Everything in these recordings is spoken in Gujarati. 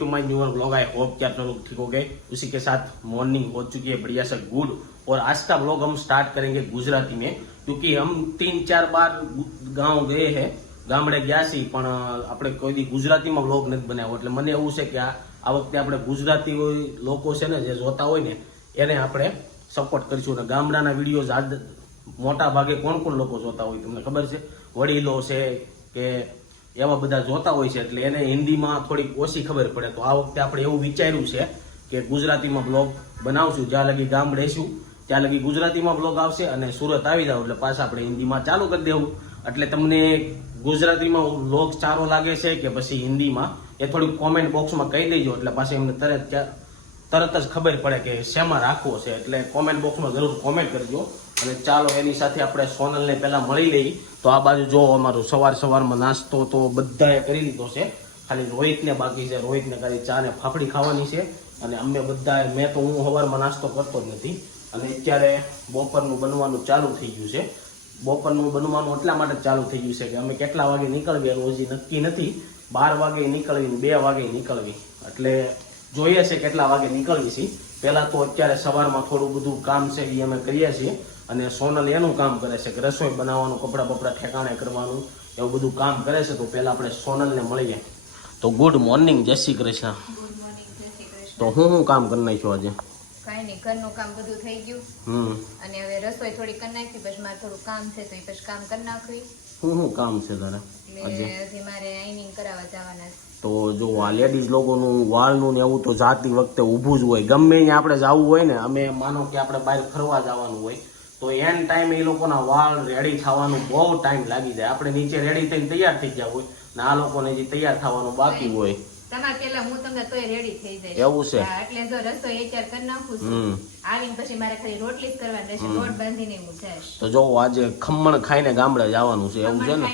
To my newer vlog. I hope कि आप लोग ठीक हो गए। उसी के साथ मॉर्निंग हो चुकी है बढ़िया सा गुड। और आज का व्लॉग हम स्टार्ट करेंगे गुजराती में, क्योंकि हम 3-4 बार गांव गए हैं, ગામડે ગયા છીએ, પણ આપણે કોઈ દી ગુજરાતીમાં વ્લોગ નથી બનાવ્યો. એટલે મને એવું છે કે આ વખતે આપણે ગુજરાતી લોકો છે ને જે જોતા હોય ને એને આપણે સપોર્ટ કરીશું. અને ગામડાના વિડીયો મોટા ભાગે કોણ કોણ લોકો જોતા હોય તમને ખબર છે? વડીલો છે કે એવા બધા જોતા હોય છે, એટલે એને હિન્દીમાં થોડીક ઓછી ખબર પડે. તો આ વખતે આપણે એવું વિચાર્યું છે કે ગુજરાતીમાં બ્લોગ બનાવશું. જ્યાં લગી ગામ રહીશું ત્યાં લગી ગુજરાતીમાં બ્લોગ આવશે, અને સુરત આવી જાવ એટલે પાછા આપણે હિન્દીમાં ચાલુ કરી દેવું. એટલે તમને ગુજરાતીમાં વ્લોગ સારો લાગે છે કે પછી હિન્દીમાં એ થોડીક કોમેન્ટ બોક્સમાં કહી દેજો, એટલે પાછી એમને તરત જ ખબર પડે કે શેમાં રાખવો છે. એટલે કોમેન્ટ બોક્સમાં જરૂર કોમેન્ટ કરજો. અને ચાલો એની સાથે આપણે સોનલને પહેલા મળી લઈ. તો આ બાજુ જો અમારું સવારમાં નાસ્તો તો બધાએ કરી લીધો છે, ખાલી રોહિતને બાકી છે. રોહિતને ખાલી ચા ને ફાફડી ખાવાની છે. અને અમે બધાએ હું સવારમાં નાસ્તો કરતો જ નથી. અને અત્યારે બપોરનું બનવાનું ચાલુ થઈ ગયું છે. બપોરનું બનવાનું એટલા માટે ચાલુ થઈ ગયું છે કે અમે કેટલા વાગે નીકળવી એનું હજી નક્કી નથી. 12 વાગે નીકળવી, 2 વાગે નીકળવી, એટલે જોઈએ છે કેટલા વાગે નીકળવી છે. પહેલા તો અત્યારે સવારમાં થોડું બધું કામ છે એ અમે કરીએ છીએ, અને સોનલ એનું કામ કરે છે કે રસોઈ બનાવવાનું, કપડાં ઠેકાણે કરવાનું, એવું બધું કામ કરે છે. તો પહેલા આપણે સોનલને મળીએ. તો ગુડ મોર્નિંગ, જય શ્રી કૃષ્ણ. તો હું કામ કરી નાખ્યું આજે? કાંઈ નહીં, ઘરનું કામ બધું થઈ ગયું. અને હવે રસોઈ થોડી કરી નાખી, પછી મારે થોડું કામ છે તો એ પછી કામ કરી નાખવી. શું કામ છે તારે? એટલે હજી મારે આઈનિંગ કરાવવા જવાના છે. તો જો આ લેડીઝ લોકોનું વાળનું ને એવું તો જાતી વખતે ઊભું જ હોય. ગમે ત્યાં આપણે જવું હોય ને, અમે માનો કે આપણે બહાર ફરવા જવાનું હોય તો એન ટાઈમે એ લોકોના વાળ રેડી થવાનું બહુ ટાઈમ લાગી જાય. આપણે નીચે રેડી થઈને તૈયાર થઈ ગયા હોય ને આ લોકોને હજી તૈયાર થવાનું બાકી હોય. તમારે પેલા હું તમને તોય રેડી થઈ જાય એવું છે. એટલે જો રસોઈ અત્યારે કરી નાખું છું, આવીને પછી મારે ખાલી રોટલી જ કરવાની રહેશે. લોટ બાંધીને હું જઈશ. તો જો આજે ખમણ ખાઈને ગામડે જવાનું છે એવું છે ને?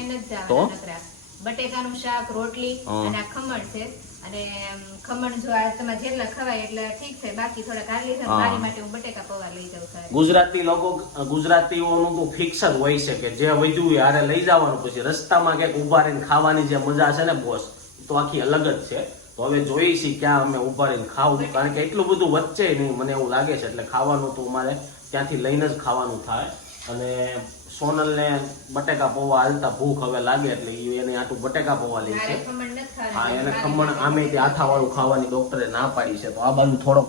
તો બટેકાનું શાક, રોટલી અને આ ખમણ છે. અને ખમણ જો આ તમારે જેટલા ખવાય એટલે ઠીક છે, બાકી થોડા કાઢી છે. મારી માટે હું બટેકા પૌવા લઈ જાઉં છું. ગુજરાતીઓનું તો ફિક્સ જ હોય છે કે જે વધ્યું હોય આરે લઈ જવાનું. પછી રસ્તામાં ક્યાંક ઉભા રહીને ખાવાની જે મજા છે ને બોસ, તો આખી અલગ જ છે. તો હવે જોઈએ છીએ ક્યાં અમે ઉભા રહીને ખાવું, કારણ કે એટલું બધું વચ્ચે નહીં મને એવું લાગે છે. એટલે ખાવાનું તો મારે ત્યાંથી લઈને જ ખાવાનું થાય. અને સોનલને બટેકા પૌવા હાલતા ભૂખ હવે લાગે એટલે એને આટલું બટેકા પૌવા લે છે. હા, એને ખમણ આમે આથા વાળું ખાવાની ડોક્ટરે ના પાડી છે. તો આ બાજુ થોડોક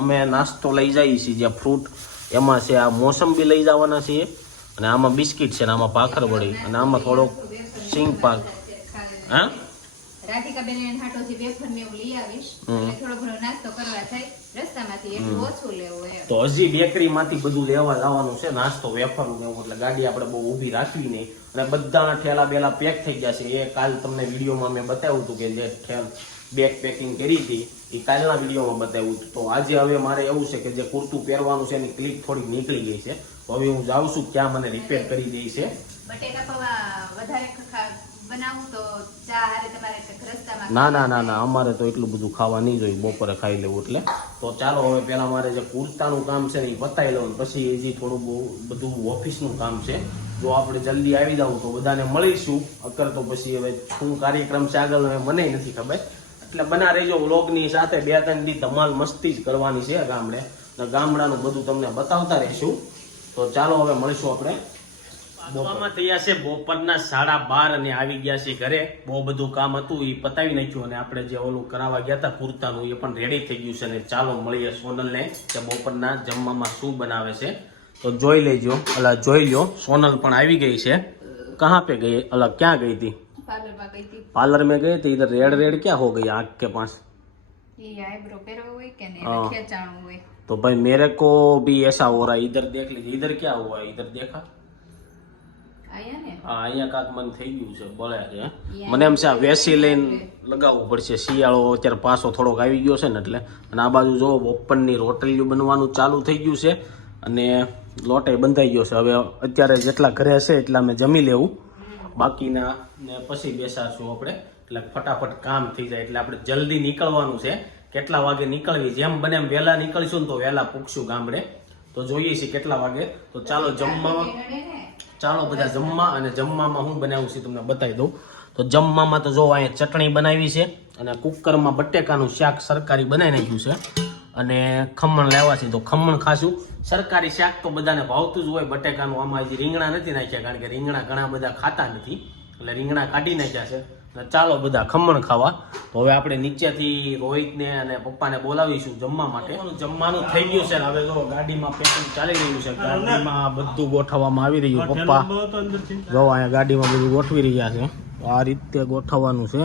અમે નાસ્તો લઈ જઈએ છીએ. જે ફ્રૂટ એમાં છે આ મોસંબી લઈ જવાના છીએ, અને આમાં બિસ્કિટ છે, અને આમાં ભાખર વળી, અને આમાં થોડોક સિંગ પાક. હા, રાધિકા બેન હાટો થી વેફર ને એવું લઈ આવીશ, એટલે થોડો ઘણો નાસ્તો કરવા થાય રસ્તામાંથી, એટલું ઓછું લેવું એમ. તો હજી બેકરી માંથી બધું લેવા જવાનું છે, નાસ્તો વેફર ને એવું. એટલે ગાડી આપણે બહુ ઊભી રાખવી નહીં. અને બધાના ઠેલા બેલા પેક થઈ ગયા છે. એ કાલ તમને વિડીયોમાં મેં બતાવ્યું હતું કે જે બેગ પેકિંગ કરી હતી એ કાલના વિડીયોમાં બતાવ્યું હતું. તો આજે હવે મારે એવું છે કે જે કુર્તું પહેરવાનું છે એની ક્લિપ થોડીક નીકળી ગઈ છે. તો હવે હું જાઉં છું ક્યાં મને રિપેર કરી દે છે. બટેકા પૌવા વધારે બનાવું તો ચા હારે તમારે રસ્તામાં? ના, અમારે તો એટલું બધું ખાવા નહીં જોઈએ, બપોરે ખાઈ લેવું એટલે. તો ચાલો હવે પેલા મારે જે કુર્તાનું કામ છે ને એ પતાવી લઉં, પછી હજી થોડું બધું ઓફિસનું કામ છે. જો આપણે જલ્દી આવી જાવ તો બધાને મળીશું. અકર તો પછી હવે શું કાર્યક્રમ છે આગળ મને નથી ખબર. એટલે બના રહેજો વ્લોગની સાથે. 2-3 દી ધમાલ મસ્તી જ કરવાની છે ગામડે. ગામડાનું બધું તમને બતાવતા રહીશું. તો ચાલો હવે મળીશું આપણે. બપોરમાં તૈયાર છે બપોરના 12:30 અને આવી ગયા છે ઘરે. બહુ બધું કામ હતું એ પતાવી નાખ્યું, અને આપણે જે ઓલું કરાવવા ગયા હતા કુર્તાનું એ પણ રેડી થઈ ગયું છે. અને ચાલો મળીએ સોનલને કે બપોરના જમવામાં શું બનાવે છે. તો જોઈ લેજો, જોઈ લો સોનલ પણ આવી ગઈ છે. કહાં पे गई? ક્યાં गई थी? पार्लर में गए थे. इधर रेड क्या हो गई आँख के पास? ये आईब्रो पे हुए क्या नहीं, खेचाणु हुए. तो भाई मेरे को भी ऐसा हो रहा है. इधर देख लीजिए, इधर क्या हुआ है? इधर देखा? હા, અહીંયા કાંક મને થઈ ગયું છે, બળે છે. મને એમ છે આ વેસીલીન લગાવવું પડશે. શિયાળો અત્યારે પાછો થોડોક આવી ગયો છે ને એટલે. અને આ બાજુ જો બપોરની રોટલીઓ બનવાનું ચાલુ થઈ ગયું છે, અને લોટે બંધાઈ ગયો છે. હવે અત્યારે જેટલા ઘરે હશે એટલા અમે જમી લેવું, બાકીના ને પછી બેસાડશું આપણે. એટલે ફટાફટ કામ થઈ જાય. એટલે આપણે જલ્દી નીકળવાનું છે. કેટલા વાગે નીકળવી, જેમ બને એમ વહેલા નીકળીશું ને તો વહેલા પૂછશું ગામડે. તો જોઈએ છીએ કેટલા વાગે. તો ચાલો જમવા, ચાલો બધા જમવા. અને જમવામાં હું બનાવું છું તમને બતાવી દઉં. તો જમવામાં તો જો અહીંયા ચટણી બનાવી છે અને કુકરમાં બટેકાનું શાક સરકારી બનાવી નાખ્યું છે અને ખમણ લાવ્યા છે તો ખમણ ખાશું. સરકારી શાક તો બધાને ભાવતું જ હોય બટેકાનું. આમાં હજી રીંગણા નથી નાખ્યા કારણ કે રીંગણા ઘણા બધા ખાતા નથી એટલે રીંગણા કાઢી નાખ્યા છે. અને ચાલો બધા ખમણ ખાવા. તો હવે આપણે નીચેથી રોહિતને અને પપ્પાને બોલાવીશું જમવા માટે. જમવાનું થઈ ગયું છે. હવે જો ગાડીમાં પેકિંગ ચાલી રહ્યું છે. ગાડીમાં બધું ગોઠવવામાં આવી રહ્યું. પપ્પા જો અહીંયા ગાડીમાં બધું ગોઠવી રહ્યા છે. આ રીતે ગોઠવવાનું છે.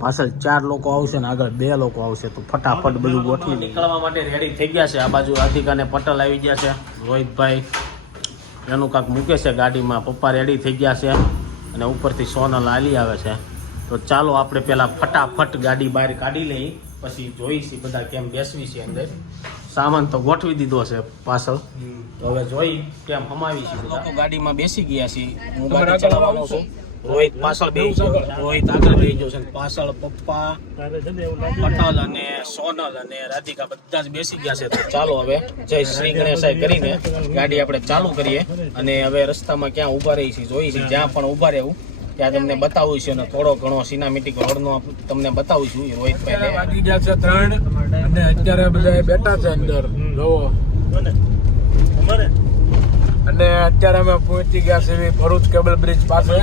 પાછળ 4 લોકો આવશે ને આગળ 2 લોકો આવશે તો ફટાફટ બધું ગોઠવી નીકળવા માટે રેડી થઈ ગયા છે. આ બાજુ રાધિકાને પટલ આવી ગયા છે. રોહિતભાઈ એનું કાંક મૂકે છે ગાડીમાં. પપ્પા રેડી થઈ ગયા છે અને ઉપરથી સોનલ હાલી આવે છે. તો ચાલો આપણે પેલા ફટાફટ ગાડી બહાર કાઢી લઈએ પછી જોઈશી બધા કેમ બેસવી છે અંદર. સામાન તો ગોઠવી દીધો છે પાછળ. તો હવે જોઈ કેમ હમાવી છે. લોકો ગાડીમાં બેસી ગયા છે. હું ગાડી ચલાવવાનો છું. રોહિત પાછળ બેસી ગયો. રોહિત આગળ બેસી ગયો છે. પાછળ પપ્પા, પટલ અને સોનલ અને રાધિકા બધા જ બેસી ગયા છે. તો ચાલો હવે જય શ્રી ગણેશાય કરીને ગાડી આપણે ચાલુ કરીએ અને હવે રસ્તામાં ક્યાં ઊભા રહી છીએ જોઈ છે. જ્યાં પણ ઊભા રહેવું ત્યાં તમને બતાવું છું અને થોડો ઘણો સિનેમેટિક રોડનો તમને બતાવું છું. રોહિતભાઈ વાગી ગયા છે 3 અને અત્યારે બધા બેઠા છે અંદર જોવો. અને અત્યારે અમે પહોંચી ગયા છીએ ભરૂચ કેબલ બ્રિજ પાસે.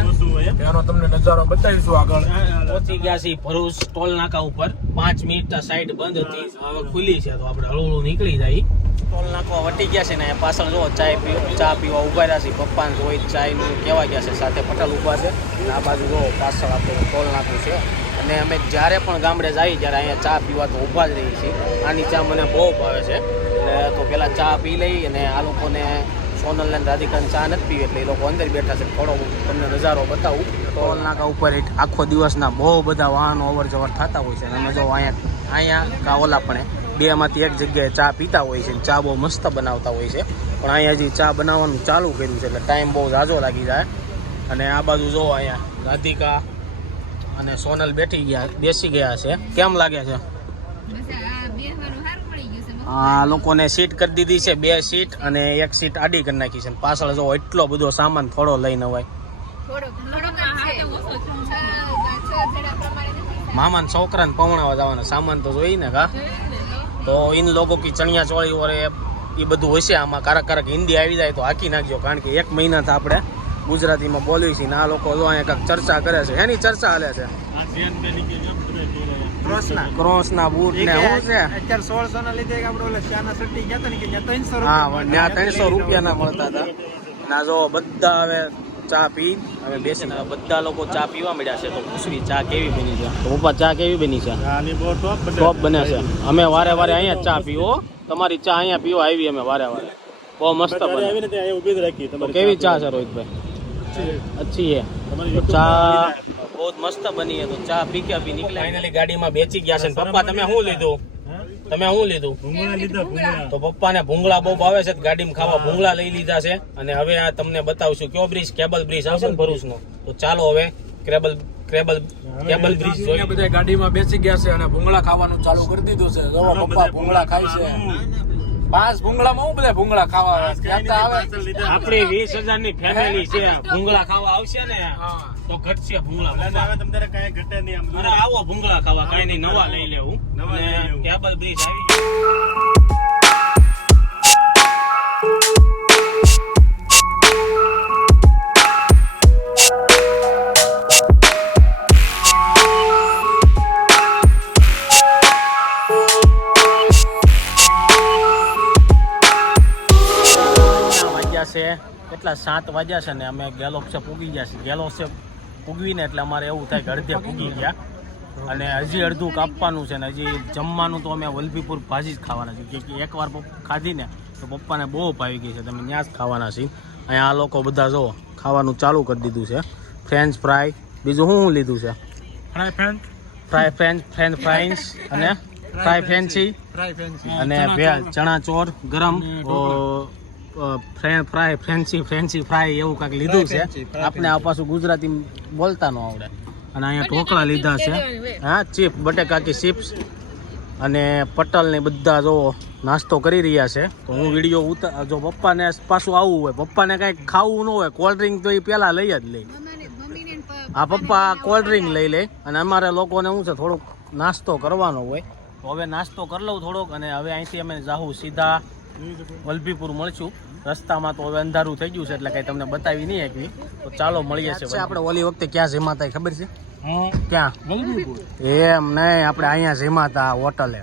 ત્યાંનો તમને નજારો બતાવીશું આગળ. પહોંચી ગયા છીએ ભરૂચ ટોલ નાકા ઉપર. 5 મિનિટ સાઈડ બંધ હતી હવે ખુલી છે તો આપણે હળવું નીકળી જાય. ટોલ નાકો વટી ગયા છે ને પાછળ જો ચા પીવા ઉભા રહ્યા છે. પપ્પાને જોઈ ચાયનું કહેવા ગયા છે. સાથે પટેલ ઉભા છે. આ બાજુ જો પાછળ આપણું ટોલ નાકું છે. અને અમે જ્યારે પણ ગામડે જઈએ ત્યારે અહીંયા ચા પીવા તો ઊભા જ રહીએ છીએ. આની ચા મને બહુ ભાવે છે એટલે તો પહેલાં ચા પી લઈ અને આ લોકોને સોનલ અને રાધિકાને ચા નથી પીવી એટલે એ લોકો અંદર બેઠા છે. થોડો તમને નજારો બતાવું. ટોલ નાકા ઉપર આખો દિવસના બહુ બધા વાહનો અવર જવર થતા હોય છે. અને અમે જો અહીંયા કાઓલા પણ 2 માંથી એક જગ્યાએ ચા પીતા હોય છે. ચા બહુ મસ્ત બનાવતા હોય છે. પણ અહીંયા હજી ચા બનાવવાનું ચાલુ કર્યું છે એટલે ટાઈમ બહુ ઝાઝો લાગી જાય. અને આ બાજુ જો અહીંયા રાધિકા અને સોનલ બેસી ગયા છે. કેમ લાગે છે? આ લોકોને સીટ કરી દીધી છે. 2 સીટ અને 1 સીટ આડી કરી નાખી છે. પાછળ જો એટલો બધો સામાન થોડો લઈને હોય. મામાને છોકરાને પવણાવા જવાના સામાન તો જોઈ ને કા. તો इन लोगों की चणिया ચોળી ઓર એ બધું હશે આમાં. કારક હિન્દી આવી જાય તો હાકી નાખજો કારણ કે 1 મહિનાથી આપણે ગુજરાતીમાં બોલ્યું છે ને આ લોકો જો અહીંયા કાંઈક ચર્ચા કરે છે. એની ચર્ચા હાલે છે. ક્રોસના બૂટ ને શું છે અત્યારે 1600 ના લીધે આપણે ઓલા શાના સટ્ટી ગયા હતા ને કે ત્યાં 300 હા ત્યાં 300 રૂપિયાના મળતા હતા. ના જો બધા હવે ચા પી હવે બેસીને બધા લોકો ચા પીવા મળ્યા છે. તો પૂછવી ચા કેવી બની છે. તો પપ્પા ચા કેવી બની છે? ટોપ બને છે. અમે વારે અહીંયા ચા પીવો. તમારી ચા અહીંયા પીવા આવી અમે વારે બહુ મસ્ત બને. કેવી ચા છે રોહિતભાઈ? अच्छी है तो ચા બહુ મસ્ત બની है. તો ચા પી કે અભી નીકળ્યા. ફાઇનલી ગાડીમાં બેસી ગયા છે. પપ્પા તમે શું લીધું? તો પપ્પાને ભૂંગળા બહુ ભાવે છે. ગાડીમાં ખાવા ભૂંગળા લઈ લીધા છે. અને હવે આ તમને બતાવશું કયો બ્રિજ કેબલ બ્રિજ આવશે ને ભરૂચનો. તો ચાલો હવે કેબલ બ્રિજ જોઈએ. બધા ગાડીમાં બેસી ગયા છે અને ભૂંગળા ખાવાનું ચાલુ કરી દીધું છે. જો પપ્પા ભૂંગળા ખાય છે. 5 ભૂંગળામાં હું બધા ભૂંગળા ખાવા આવે. આપણી 20,000 ની ફેમિલી છે. ભૂંગળા ખાવા આવશે ને તો ઘટશે ભૂંગળા. અરે આવો ભૂંગળા ખાવા કઈ નહીં નવા લઈ લેવું. કેબલ બ્રિજ આવી ગયો. છે કેટલા 7 વાગ્યા છે ને અમે ગેલોક્સે પૂગી ગયા છીએ. ગેલોક્સે પૂગવીને એટલે અમારે એવું થાય કે અડધે પૂગી ગયા અને હજી અડધું કાપવાનું છે ને હજી જમવાનું તો અમે વલભીપુર ભાજી જ ખાવાના છે. કે એકવાર ખાધી ને તો પપ્પાને બહુ ભાવી ગઈ છે. તમે ત્યાં જ ખાવાના છીએ. અહીંયા આ લોકો બધા જો ખાવાનું ચાલુ કરી દીધું છે. ફ્રેન્ચ ફ્રાય બીજું શું લીધું છે? ફ્રાઈસ અને ફ્રાય ફેન્સી અને ભેળ ચણા ચોર ગરમ ફ્રેન્ચી ફ્રાય એવું કાંઈક લીધું છે. આપણે આ પાછું ગુજરાતી બોલતા ન આવડે. અને અહીંયા ઢોકળા લીધા છે. હા ચીપ બટેકાકી ચિપ્સ અને પટલ ને બધા જો નાસ્તો કરી રહ્યા છે. તો હું વિડીયો જો પપ્પાને પાછું આવવું હોય પપ્પાને કાંઈક ખાવું ન હોય કોલ્ડ ડ્રિંક તો એ પહેલાં લઈ જ લે. આ પપ્પા કોલ્ડ ડ્રિંક લઈ લે અને અમારે લોકોને શું છે થોડોક નાસ્તો કરવાનો હોય તો હવે નાસ્તો કરી લઉં થોડોક અને હવે અહીંથી અમે જાહું સીધા વલભીપુર મળશું. રસ્તામાં તો હવે અંધારું થઈ ગયું છે એટલે કઈ તમને બતાવી નહીં શકવી. તો ચાલો મળીએ છીએ. આપણે ઓલી વખતે ક્યાં જમાતા ખબર છે? ક્યાં? એમ નહીં, આપણે અહીંયા જમાતા હોટલે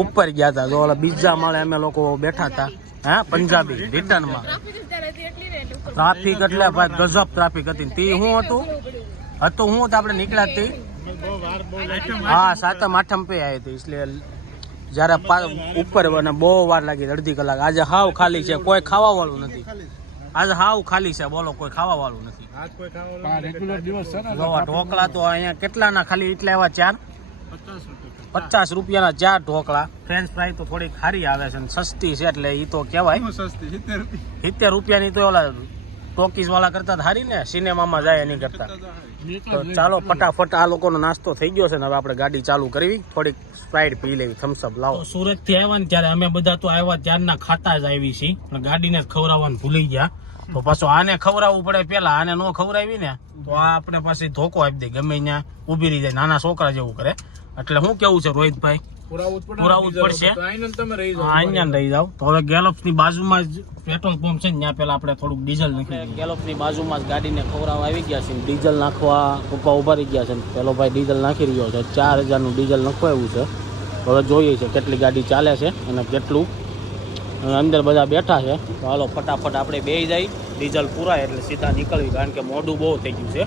ઉપર ગયા હતા. જો ઓલા બીજા માળે અમે લોકો બેઠા હતા. હા, પંજાબી રિટર્નમાં ટ્રાફિક એટલે ભાઈ ગજબ ટ્રાફિક હતી. તે શું હતું હું આપણે નીકળ્યા હતી. હા, 7મ 8મ पे આવી હતી. એટલે જયારે ઉપર અને બહુ વાર લાગી, અડધી કલાક. આજે હાવ ખાલી છે, કોઈ ખાવા વાળું નથી. આજે હાવ ખાલી છે, બોલો, કોઈ ખાવા વાળું નથી. ઢોકળા તો અહીંયા કેટલાના ખાલી એટલા એવા 50 રૂપિયાના 4 ઢોકળા. ફ્રેન્ચ ફ્રાય તો થોડીક સારી આવે છે અને સસ્તી છે એટલે એ તો કહેવાય. 70 રૂપિયાની તો ઓલા ટોકીઝ વાળા કરતા સારી ને, સિનેમામાં જાય એની કરતા. તો ચાલો ફટાફટ આ લોકોનો નાસ્તો થઈ ગયો છે ને હવે આપણે ગાડી ચાલુ કરવી, થોડીક સ્પ્રાઇટ પી લેવી, થમ્સઅપ લાવો. સુરત થી આવ્યા ને ત્યારે અમે બધા તો આવ્યા ત્યારના ખાતા જ આવી છીએ, પણ ગાડીને જ ખવડાવવાનું ભૂલી ગયા. તો પાછું આને ખવડાવવું પડે પેલા, આને ન ખવડાવી ને તો આ આપણે પાછી ધોકો આપી દે, ગમે ત્યાં ઉભી રહી જાય, નાના છોકરા જેવું કરે. એટલે શું કેવું છે રોહિતભાઈ? પુરાવું જ પડશે. અહીંયા રહી જાવ તો હવે ગેલોપ્સ ની બાજુમાં જ પેટ્રોલ પંપ છે ને, ત્યાં પેલા આપણે થોડુંક ડીઝલ નાખી. ગેલોપ્સ ની બાજુમાં જ ગાડીને ખવડાવવા આવી ગયા છે. ડીઝલ નાખવા પપ્પા ઉભા રહી ગયા છે. પેલો ભાઈ ડીઝલ નાખી રહ્યો છે. 4000 નું ડીઝલ નાખવાયું છે. હવે જોઈએ છે કેટલી ગાડી ચાલે છે અને કેટલું. અંદર બધા બેઠા છે. તો હાલો ફટાફટ આપણે બેસી જાય, ડીઝલ પૂરાય એટલે સીધા નીકળવી, કારણ કે મોડું બહુ થઈ ગયું છે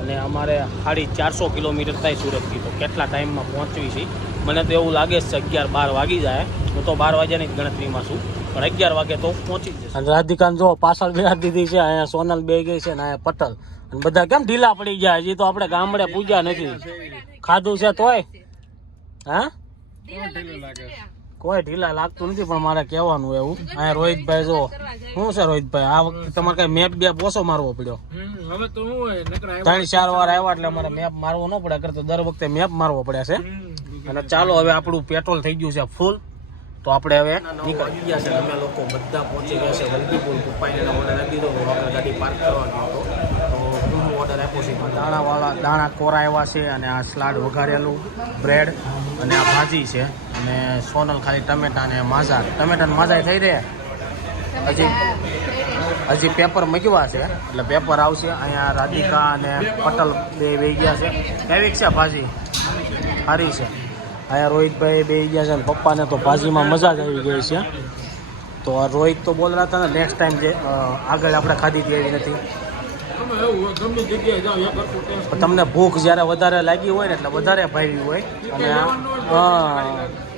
અને અમારે 450 કિલોમીટર થાય સુરતથી. તો કેટલા ટાઈમમાં પહોંચવી છે મને તો એવું લાગે છે 11-12 વાગી જાય. હું તો 12 વાગ્યાની જ ગણતરીમાં છું, પણ 11 વાગે તો પહોંચી જશે. અને રાધિકાને જો પાછળ બેસી દીધી છે. અહીંયા સોનલ બે ગઈ છે ને અહીંયા પટલ. અને બધા કેમ ઢીલા પડી ગયા? હજી તો આપણે ગામડે પૂજ્યા નથી, ખાધું છે તોય. હા, કોઈ ઢીલા લાગતું નથી, પણ મારે કહેવાનું એવું. અહીંયા રોહિતભાઈ જો શું છે રોહિતભાઈ, આ વખતે તમારે કઈ મેપ બે ઓછો મારવો પડ્યો. 3-4 વાર આવ્યા એટલે અમારે મેપ મારવો ન પડે, કરતો દર વખતે મેપ મારવો પડે છે. અને ચાલો હવે આપણું પેટ્રોલ થઈ ગયું છે ફૂલ, તો આપણે હવે નીકળી ગયા છે. અમે લોકો બધા પહોંચી ગયા છે વલભીપુર. પપ્પાને ઓર્ડર આપી દીધો, આપણે ગાડી પાર્ક કરવાનો હતો તો હું ઓર્ડર આપ્યો છે. દાણા કોરા આવ્યા છે અને આ સલાડ વઘારેલું, બ્રેડ અને આ ભાજી છે. અને સોનલ ખાલી ટમેટા અને માઝા, ટમેટા ને માઝા થઈ રહ્યા. હજી પેપર મૂક્યા છે એટલે પેપર આવશે. અહીંયા રાધિકા અને પટલ બે બેસી ગયા છે. કેવી છે ભાજી? સારી છે. અહીંયા રોહિતભાઈ બેસી ગયા છે અને પપ્પાને તો ભાજીમાં મજા જ આવી ગઈ છે. તો આ રોહિત તો બોલ રહ્યા હતા ને નેક્સ્ટ ટાઈમ જે આગળ આપણે ખાધી હતી એવી નથી. તમને ભૂખ જ્યારે વધારે લાગી હોય ને એટલે વધારે ભાવી હોય અને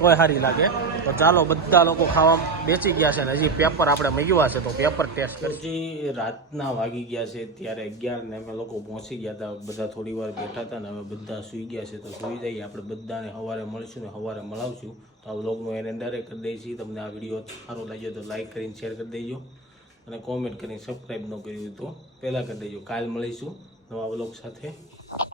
કોઈ સારી લાગે. તો ચાલો બધા લોકો ખાવા બેસી ગયા છે ને હજી પેપર આપણે મૂક્યા છે તો પેપર ટેસ્ટ કરી. હજી રાતના વાગી ગયા છે ત્યારે 11 ને અમે લોકો પહોંચી ગયા હતા. બધા થોડી વાર બેઠા હતા ને હવે બધા સૂઈ ગયા છે. તો સૂઈ જઈએ આપણે બધાને. સવારે મળીશું ને સવારે મળાવશું. તો આ વ્લોગનો એને ડાયરેક્ટ કરી દઈએ છીએ. તમને આ વિડીયો સારો લાગ્યો તો લાઈક કરીને શેર કરી દેજો અને કોમેન્ટ કરીને સબસ્ક્રાઈબ ન કર્યું તો પહેલાં કરી દેજો. કાલ મળીશું નવા વ્લોગ સાથે.